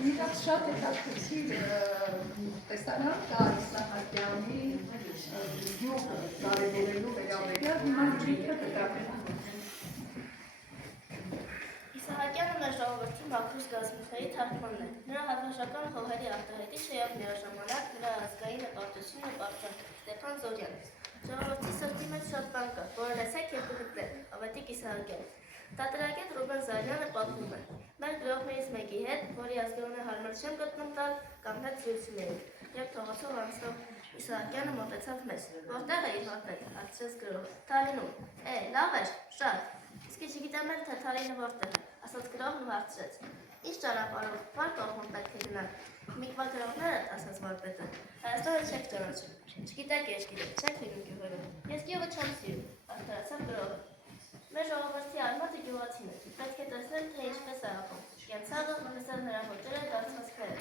Ինձ շատ հետաքրքիր տեսանակ կա Իսահակյանի յուղը կարևորելու վերաբերյալ հիմա ջիքը կտակել։ Իսահակյանը մեր ժողովրդի մաքրուս գազմունքների թարգմանն է։ Նրա հավաշական խոհերի արտահայտիչը և միաժամանակ նրա ազգային հպարտությունը բարձր Ստեփան Զորյան։ Ժողովրդի սրտի մեջ շատ բան կա, որը լսեք և կգտնեք, Ավետիք Իսահակյան։ Տատրագետ Ռուբեն Զարյանը պատմում է. մեր գրողներից մեկի հետ, որի ազգանունը հարմար չեմ գտնում տալ, կամ հետ զրույցներին, և թողոցով անցնող Իսահակյանը մոտեցավ մեզ. որտեղ է իր հորտերը, հարցրեց գրողը։ Թալինում։ Լավ էր, շատ։ Իսկ չգիտեմ էլ, թե Թալինը որտեղ է, ասաց գրողն ու հարցրեց. Ինչ ճանապարհով, որ կողմում պետք է գնալ։ Միկվա գրողները, ասաց վարպետը, Հայաստանը չեք ճանաչում։ Չգիտեք, ես գիտեմ, չեք լինում գյուղերում։ Ես գյուղը չեմ սիրում, արդարացավ գրողը։ Մեր ժողովրդի արմատը գյուղացին է, պետք է տեսնել, թե ինչպես է ապրում։ Կենցաղը, լսել նրա ոճերը, դարձվածքները։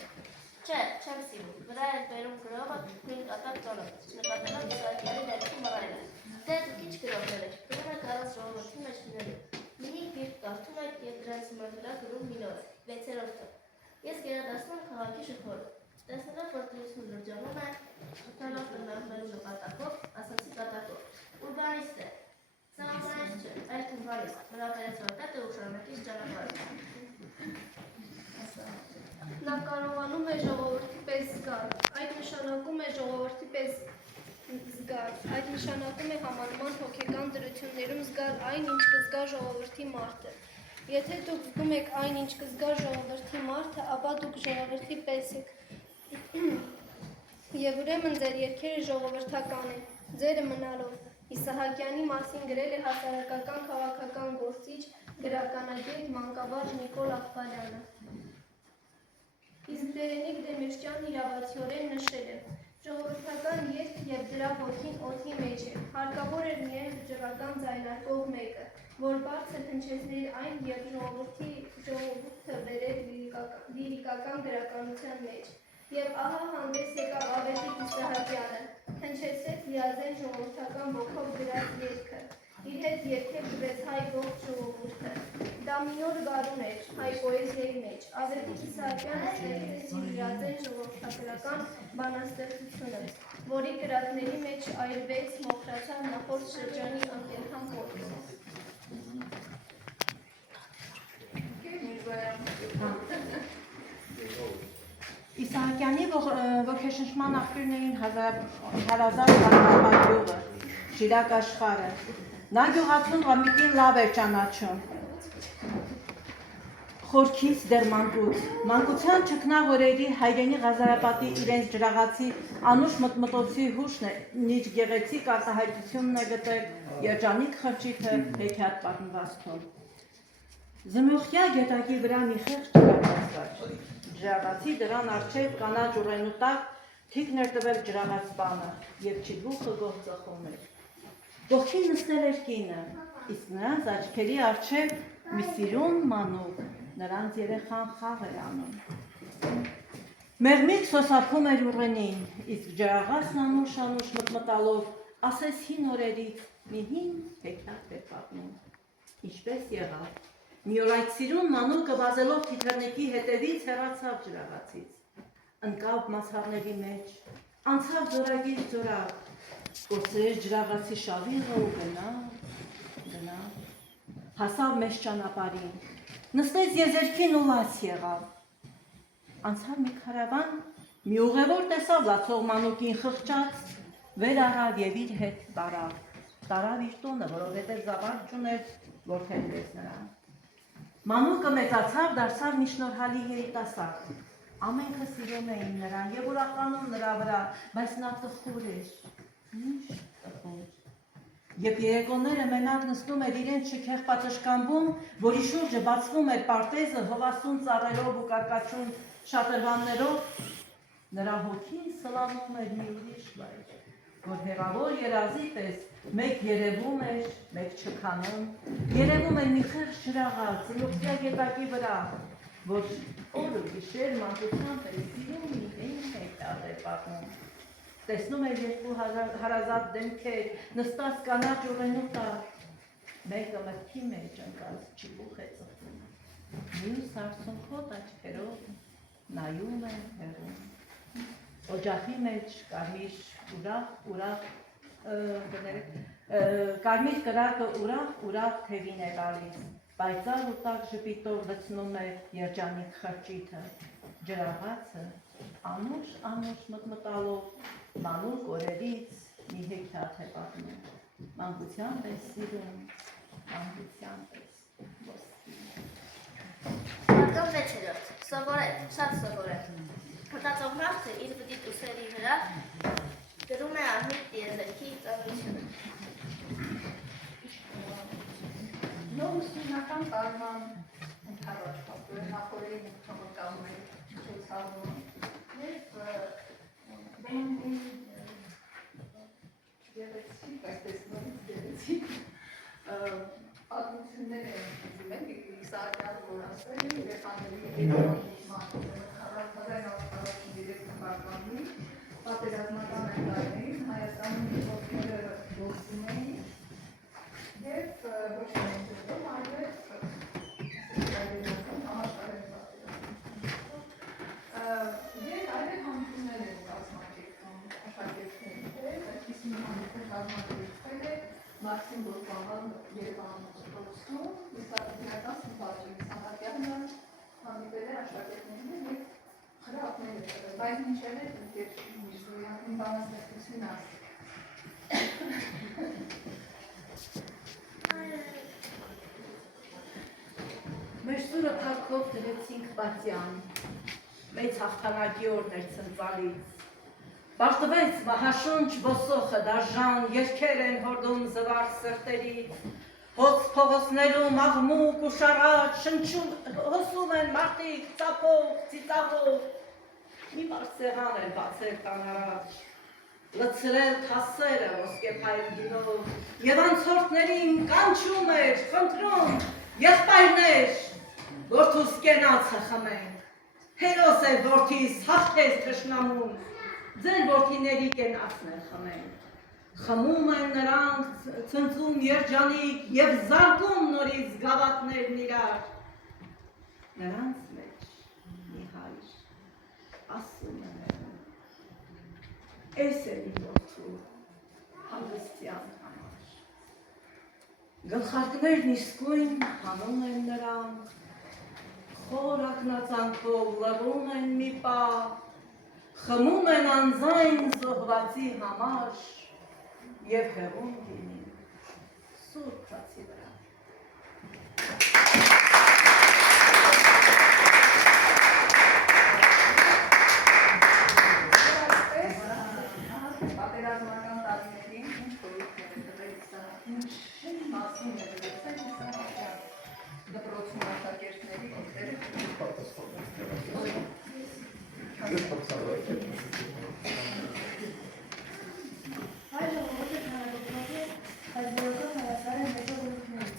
Չէ, չեմ սիրում, վրա էր բերում գրողը նույն կատակ տոնով, չնկատելով Իսահակյանի ներքի մռայլը։ Դե դուք ինչ գրողներ եք, գրում եք առանց ժողովրդի մեջ լինելու։ Մի գիրք կարդում եք և դրանց հիմնադրա գրում մի նոր է, 6-րդը։ Ես գերադասնում քաղաքի շփորը։ Տեսնելով, որ դրություն լրջանում է, շփելով տնամերու նպատակով, ասացի կատակով։ Ուրբանիստ է։ Սա ուրբանիստ չէ, այլ ուրբանիստ, մրապերեց վարպետը ու շարունակեց ճանապարհը։ Նա կարողանում է ժողովրդի պես զգալ, այդ նշանակում է ժողովրդի պես զգալ, այդ նշանակում է համարման հոգեկան դրություններում զգալ այն, ինչ կզգա ժողովրդի մարդը։ Եթե դուք զգում եք այն, ինչ կզգա ժողովրդի մարդը, ապա դուք ժողովրդի պես եք։ Եվ ուրեմն ձեր երգերը ժողովրդական են, ձերը մնալով։ Իսահակյանի մասին գրել է հասարակական քաղաքական գործիչ, գրականագետ, մանկավարժ Նիկոլ Աղբալյանը։ Իսկ Դերենիկ Դեմիրճյանն իրավացիորեն նշել է. ժողովրդական երգ և դրա ոգին օդի մեջ է, հարկավոր էր միայն վճռական ձայնարկող մեկը, որ բարձր հնչեցներ այն և ժողովուրդը բերեր լիրիկական գրականության մեջ։ Եվ ահա հանդես եկավ Ավետիք Իսահակյանը, հնչեցրեց լիազեն ժողովրդական ոգով գրած երգը, իր հետ երգել տվեց հայ ողջ ժողովուրդը։ Դա մի նոր գարուն էր հայ պոեզիայի մեջ, Ավետիք Իսահակյանը ստեղծեց իր լիազեն ժողովրդագրական բանաստեղծությունը, որի կրակների մեջ այրվեց, մոխրացավ նախորդ շրջանի անկենդան կոթը։ Իսահակյանի ոգեշնչման աղբյուրն էին հարազատ գյուղը, Շիրակ աշխարհը։ Նա գյուղացուն Ղամիկին լավ էր ճանաչում։ Խորքից դեռ մանկության ճգնաղ օրերի հայրենի Ղազարապատի իրենց ջրաղացի անուշ մտմտոցի հուշն է, ինչ գեղեցիկ արտահայտությունն է գտել երջանիկ խրճիթը հեքիաթ պատմվածքում։ Զմյուխյա գետակի վրա մի խեղճ ջրաղաց կար։ Ջրաղացի դրան առջև կանաչ ուռենու տակ թիկն էր տվել ջրաղացպանը և չիլուխը գող ծխում էր։ Կողքին նստել էր կինը, իսկ նրանց աչքերի առջև մի սիրուն մանուկ, նրանց երեխան խաղ էր անում։ Մեղմիկ սոսափում էր ուռենին, իսկ ջրաղացն անուշ մտմտալով ասես հին օրերից մի հին հեքիաթ էր պատմում։ Ինչպես եղավ։ Մի օր այդ սիրուն մանուկը վազելով թիթեռնիկի հետևից հեռացավ ջրաղացից, ընկավ մացառների մեջ, անցավ ձորագիր ձորակ, կորցրեց ջրաղացի շավիղը ու գնա, հասավ մեծ ճանապարհին, նստեց եզերքին ու լաց եղավ։ Անցավ մի քարավան, մի ուղևոր տեսավ լացող մանուկին խղճած, վեր առավ և իր հետ տարավ իր տունը, որովհետև զավակ չուներ, որ թելվեց նրան։ Մանուկը մեծացավ, դարձավ մի շնորհալի երիտասարդ։ Ամենքը սիրում էին նրան և ուրախանում նրա վրա, բայց նա տխուր էր, ինչ տխուր։ Երբ երեկոները մենակ նստում էր իրենց շքեղ պատշգամբում, որի շուրջը բացվում էր պարտեզը հովասուն ծառերով ու կարկաչուն շատրվաններով, նրա հոգին սլանում էր մի ուրիշ վայր, որ հեռավոր երազի պես մեկ երևում էր, մեկ չքանում, երևում էր մի խեղճ ջրաղաց, զմյուխյա գետակի վրա, որ օր ու գիշեր մանկությամբ էր սիրում մի հին հեքիաթ էր պատմում։ Տեսնում էր երկու հարազատ դեմքեր, նստած կանաչ ուռենու տակ, մեկը մտքի մեջ ընկած չիբուխ է ծխում, մյուս արցունքոտ աչքերով նայում են հեռուն։ Օջախի մեջ կարմիր կարմիր կրակը ուրախ թևին է գալիս, պայծառ ու տաք ժպիտով լցնում է երջանիկ խրճիթը, ջրաղացը անուշ մտմտալով մանուկ օրերից մի հեքիաթ է պատմում, մանկությամբ է սիրում, մանկությամբ է Պատկով 6-րդ, սովորել, շատ սովորել։ Մտածող մարդը իր բդիտ ուսերի վրա գրում է արմիտ տիեզերքի ծանրությունը։ Նոր ուսումնական տարման ընդհանրած պատվեր նախորեն համակալում է ցուցահանդեսում եւ բեմի գեղեցիկ այսպես գեղեցիկ պատմություններ են ուզում են Իսահակյան որ ասել է երեխաների պատերազմական տարիներին Հայաստանի ոգները գործում էին և ոչ միայն այլև և այլև համություններ են կազմակերպում աշակերտների հետ, այսպիսի համություն կազմակերպվել է Մաքսիմ Գորկոյան Երևան փողոցում, իսահակյան Սմբաճի Իսահակյանը հանդիպել է աշակերտների հետ և խրատներ է տվել, բայց մինչև է Միրզոյանի բանաստեղծություն Մեր սուրը փառքով դրեցինք Պատյան, մեծ հաղթանակի օրն էր ցնծալից։ Պարտվեց մահաշունչ ոսոխը դաժան, երգեր են հորդում զվար սրտերից, հոց փողոցներում աղմուկ ու շարաճ, հոսում են մարդիկ ծափով, ծիծաղով, մի մարսեղան էր բացել տան առաջ, լցրել թասերը ոսկեփայլ գինով, և անցորդներին կանչում էր, խնդրում, եղբայրներ, որդուս կենացը խմենք, հերոս էր որդիս, հաղթեց թշնամուն, ձեր որդիների կենացն էր խմենք, խմում են նրանք ցնծում երջանիկ և զարկում նորից գավաթներն իրար, նրանց մեջ մի հայր ասում է նրան, էս է մի որդու հանգստյան համար, գլխարկներն իսկույն հանում են նրանք, խոր ակնածանքով լռում են մի պահ, խմում են անձայն զոհվածի համար և հեղում գինին սուրբ հացի վրա։ Պատերազմական տարիներին ինչ խորհուրդներ է տվել Իսահակին, ինչ մասին է դրեցել Իսահակյան դպրոցում աշակերտների Հայ ժողովուրդը քանակոտնով է, բայց որովհետև Հայաստանը մեծ օրենքներ։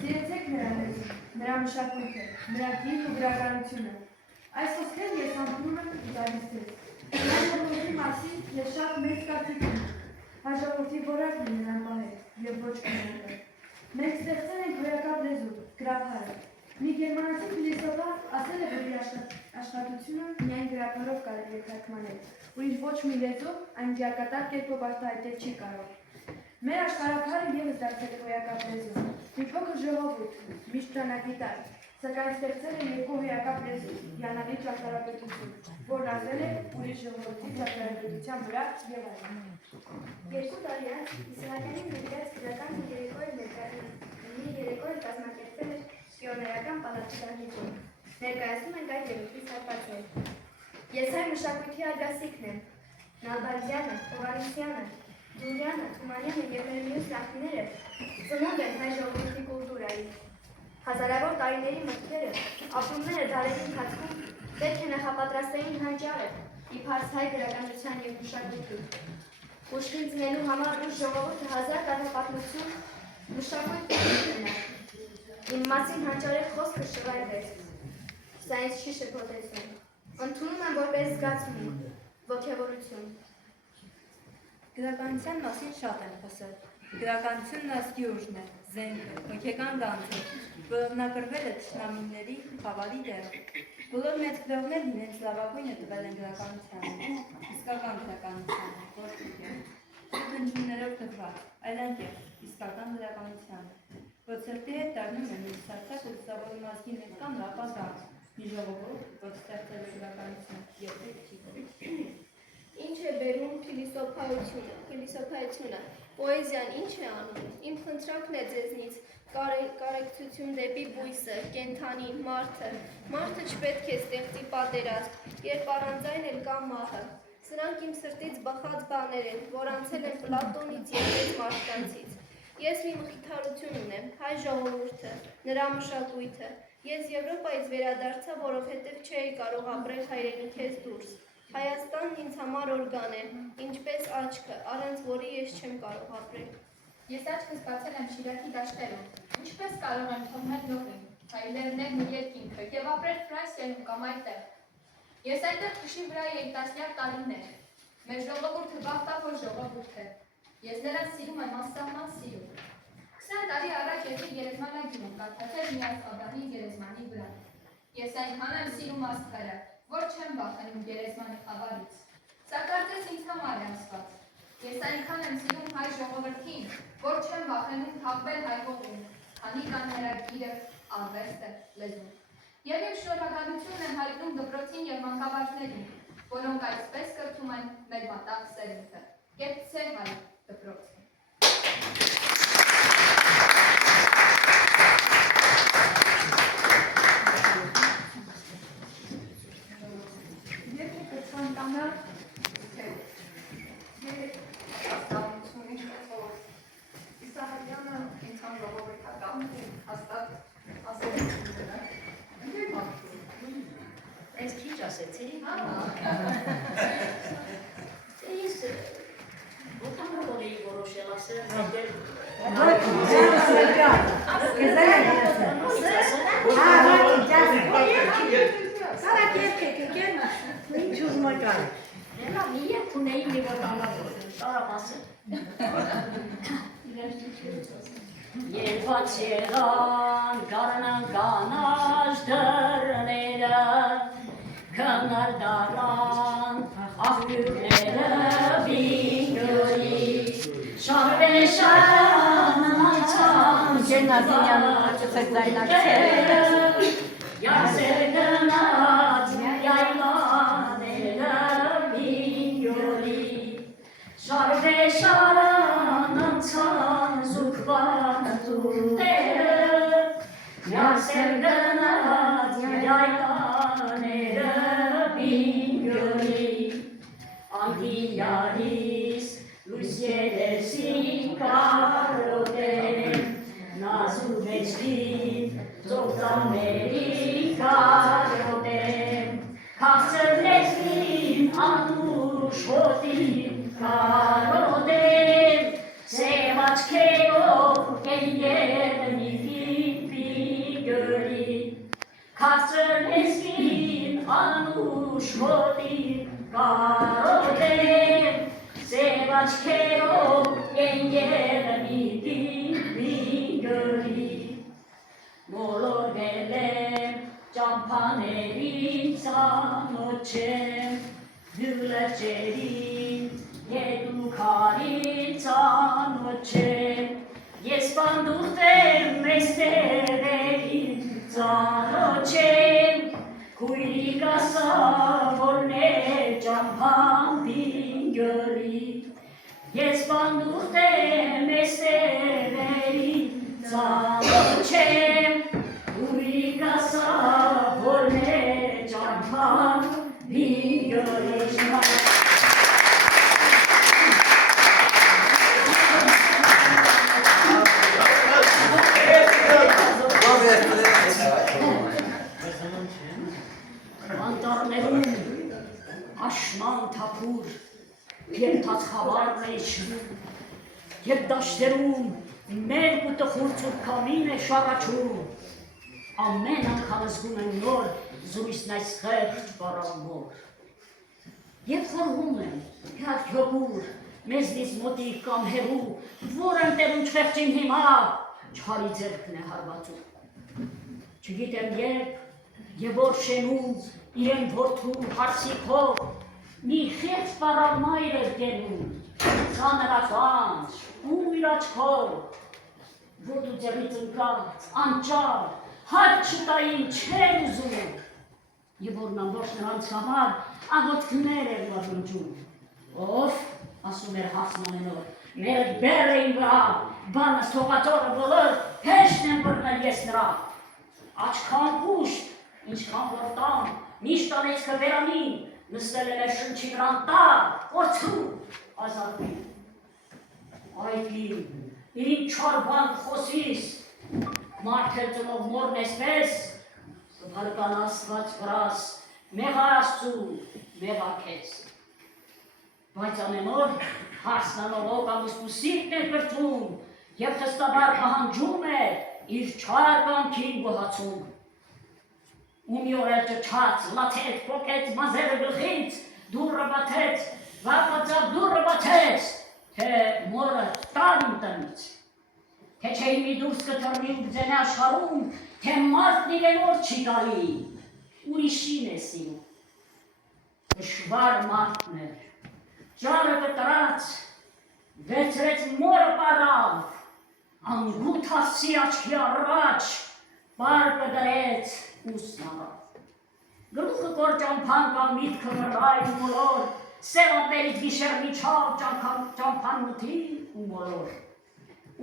Սիրեցեք նրա մշակույթը, նրա գիրք ու գրականությունը։ Այս խոսքերն ես համբուրում եմ ու տալիս ձեզ։ Հայ ժողովրդի մասին ես շատ մեծ կարծիք ունեմ։ Հայ ժողովրդի որակն է նրան պահել և ոչ կնորը։ Մենք ստեղծել ենք հոյակապ լեզու, գրաբարը։ Մի գերմանացի փիլիսոփա ասել է, որ իր աշխատությունը միայն գրաբարով կարելի է թարգմանել, ուրիշ ոչ մի լեզու այն դիակատար կերպով արտահայտել չի կարող։ Մեր աշխարհափառը ևս դարձել է հոյակապ լեզու, մի փոքր ժողովուրդ, միշտ ճանագիտար, սակայն ստեղծել է երկու հոյակապ լեզու, հիանալի ճարտարապետություն, որն ազդել է ուրիշ ժողովրդի ճարտարապետության վրա և այլն։ 2 տարի անց Իսահակյանի նվիրած գրական մի երեկո կազմակերպվել էր Պիոներական պալատի դահլիճում։ Ներկայացնում ենք այդ երեկույթի հատվածներ։ Ես հայ մշակույթի արգասիքն եմ։ Նալբանդյանը, Հովհաննիսյանը, Դուրյանը, Թումանյանը և մեր մյուս նախնիները ծնունդ են հայ ժողովրդի կուլտուրայի։ Հազարավոր տարիների մտքերը, ապրումները դարերի ընթացքում պետք է նախապատրաստեին հանճարը, իբարս հայ գրականության և մշակույթի։ Պուշկին ծնելու համար ուշ ժողովուրդը հազար տարվա պատմություն, մշակույթ ունենա։ Իմ մասին հանճարեղ խոսքը շվայվեց։ Սա ինձ չի շփոթեցնում։ Ընդունում եմ որպես զգացմունք, ոգևորություն։ Գրականության մասին շատ եմ խոսել։ Գրականությունն ազգի ուժն է, զենքը, հոգեկան գանձը, որով նա կրվել է թշնամիների խավարի դերը։ Բոլոր մեծ գրողներն իրենց լավագույնը տվել են գրականությանը, իսկական գրականությանը, որտեղ հնչյուններով տված, այլանդեղ իսկական գրականությանը, որ սրտի հետ դառնում են իր սարսափ ու լուսավոր մազգի մեջ կամ լապազան, մի ժողովուրդ, որ ստեղծել է գրականություն, երբեք չի գրել։ Ինչ է բերում փիլիսոփայությունը, պոեզիան ինչ է անում, իմ խնդրանքն է ձեզնից, կարեկցություն դեպի բույսը, կենդանին, մարդը չպետք է ստեղծի պատերազմ, երբ առանձայն էլ կա մահը, սրանք իմ սրտից բխած բաներ են, որ անցել են Պլատոնից և մեծ մարդկանցից, ես մի մխիթարություն ունեմ, հայ ժողովուրդը, նրա մշակույթը, ես Եվրոպայից վերադարձա, որովհետև չէի կարող ապրել հայրենիքից դուրս, Հայաստանն ինձ համար օրգան է, ինչպես աչքը, առանց որի ես չեմ կարող ապրել։ Ես աչքս բացել եմ Շիրակի դաշտերում, ինչպես կարող եմ թողնել լողին, հայլերներն ու երկինքը և ապրել Ֆրանսիայում կամ այդտեղ։ Ես այնտեղ քշի վրա էի տասնյակ տարիներ, մեր ժողովուրդը բախտավոր ժողովուրդ է, ես նրան սիրում եմ անսահման սիրում։ 20 տարի առաջ ես գերեզմանագին եմ կարդացել մի Աբրահամի գերեզմանի վրա։ Ես այնքան եմ սիրում աստղերը, որ չեմ վախենում գերեզմանի խավարից։ Սա կարծես ինձ համար է ասված։ Ես այնքան եմ սիրում հայ ժողովրդին, որ չեմ վախենում թափվել հայողին, քանի կան նրա գիրը, արվեստը, լեզուն։ Եվ իմ շնորհակալություն եմ հայտնում դպրոցին և մանկաբարձներին, որոնք այսպես կրթում են մեր մատաղ սերունդը։ Կեցցե հայ դպրոցը։ Ես քիչ ասեցի։ Ես որտեղ որի որոշել ասել։ Երբաց եղան գարնան կանաչ դռները, քնար դառան աղբյուրները բինգորի, շարվեն շանացան յարսեր գնաց յայլաները բինգորի, շարվեն շանացան զուգվան տուրները, յարսեր գնաց յայլաները բինգորի, անգիարիս լույս երեսին կարոտեն, նազու մեջքին ծոպտաների կարոտեն, քաղցր լեզվին անուշ հոտին կարոտեն, սև աչքերով են երնիքին բինգորի, քաղցր լեզվին անուշ հոտին կարոտեն, սև աչքերով են երնիքին բինգորի, մոլորվել եմ ճամփաներին ծանոթ չեմ, դյուլաճերին ետ ու քարին ծանոթ չեմ, ես պանդուխտ եմ մեծ տերերին ծանոթ չեմ, քույրիկ ասա որն է ճամփան բինգորի, ես պանդուխտ եմ մեծ տերերին ծանոթ չեմ, քույրիկ ասա որն է ճամփան բինգորի։ Անտառներում աշման թափուր, և թացխավարն է իջնում, և դաշտերում մերկ ու տխուր ցուրքամին է շառաչում, ամեն անգամ զգում եմ նոր զրույցն այս խեղճ պարամոր, և խորհում եմ, հատ հոգուր, մեզնից մոտիկ կամ հեռու, որ ընտերում չվեղջին հիմա, չարի ձերքն է հարվածում, չգիտեմ երբ եւ որ շենում իրեն որդու հարսիքով մի խեց պարամայր էր գենում, ծանրացանց ու իր աչքով, որ դու ձեռից ընկած, անճար, հաճ չտային չեր ուզում, եւ որն ամբողջ նրանց համար աղոթքներ էր մատնջում, ով, ասում էր Հասմանենով, մեր բեր էին վրա, բանս թողածորը բոլոր, հեշտ եմ բռնել ես նրա, աչքան ուշտ, ինչքան որ տան, միշտ անեցքը վերանին, նստել է մեր շնչի վրան տար, որդու, ազատվի, այգին, իրին չար բան խոսիս, մարդեր ծնով մորն էսպես, կբարկան աստված վրաս, մեղա աստու, մեղա քեզ, բայց ամենօր հարսնանով ամուսնու սիրտն էր կրթում և խստաբար պահանջում էր իր չար կամքին գոհացում։ Ու մի օր էլ ճչաց, լացեց, պոկեց մազերը գլխից, դուռը բացեց, վարկածավ դուռը բացեց, թե մորը տար իմ տնից, թե չէի մի դուրս կթռնի ու գձենե աշխարհում, թե մարդն իրեն օր չի տալի, ուրիշին է սիրում։ Դժվար մարդն էր, ճարը կտրած, վերցրեց մորը պարավ, անգութ հասցի աչքի առաջ, պարկը դրեց ուսն առավ։ Գլուխը կոր ճամփան կամ միտքը մռայլ ու մոլոր, սև ապերից գիշեր միջավ ճամփան մթի ու մոլոր։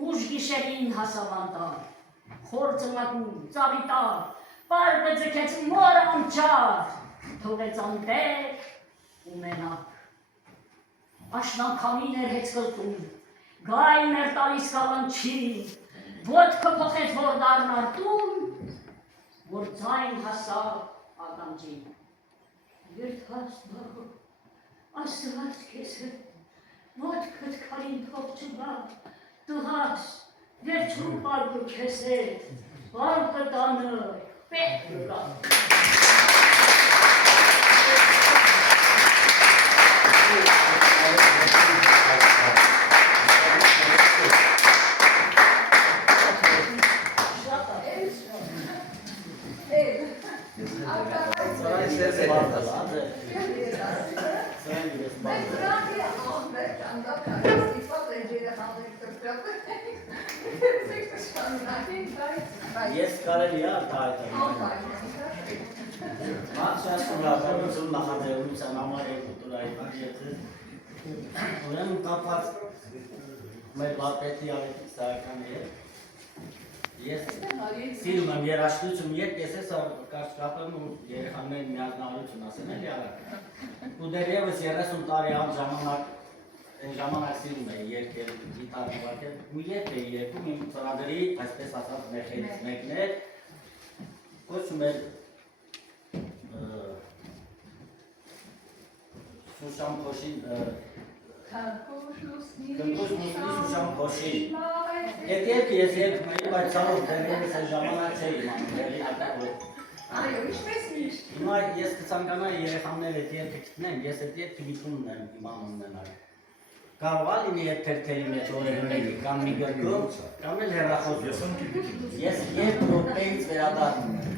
Ուժ գիշերին հասավ անտառ, խոր ծնկում, ծավիտար, պարկը ձգեց մորը անճար, թողեց անտեր ու մենակ։ Աշնանքամին էր հեծկլտում, գայն էր տալիս կալանչին, ոտքը փոխեց որ դառնար տուն, որ ձայն հասավ ականջին։ Երթաս բաղով, աստված քեզ հետ, ոտքդ քարին թող չգա, տղաս, վերջում պարկը քեզ հետ, պարկը տանը պետք կա։ Ես կարելի է արտահայտել։ Մատչաս շնորհակալություն նախաձեռնության համար եւ կուլտուրայի բաժնեթը։ Ուրեմն կապված մեր վարպետի Ավետիք Սահակյանի հետ։ Ես սիրում եմ երաժշտություն, երբ ես ես կարճ կապեմ ու երեխաներին միանալություն ասեմ էլի արագ։ Ու դեռևս 30 տարի անց ժամանակ սիրում էի երգել գիտար վարկել, ու երգ էի երգում իմ ծրագրի, այսպես ասած մեխերից մեկն էր, կոչում էր Շուշան Փոշի Քնքուշ լուսնի Շուշան Փոշի Ետ երգը ես երգում էի, բայց ցավոք դեռևս այն ժամանակ չէի իմանում։ Այո, ինչպես միշտ։ Հիմա ես կցանկանայի երեխաներ այդ երգը գտնեմ, ես այդ երգը գիտումն եմ իմանում ունենալ։ Կարող է լինի այդ թերթերի մեջ օրերների կամ մի գրքում, կամ էլ հեռախոսում։ Ես երբ րոպեից վերադառնում եմ։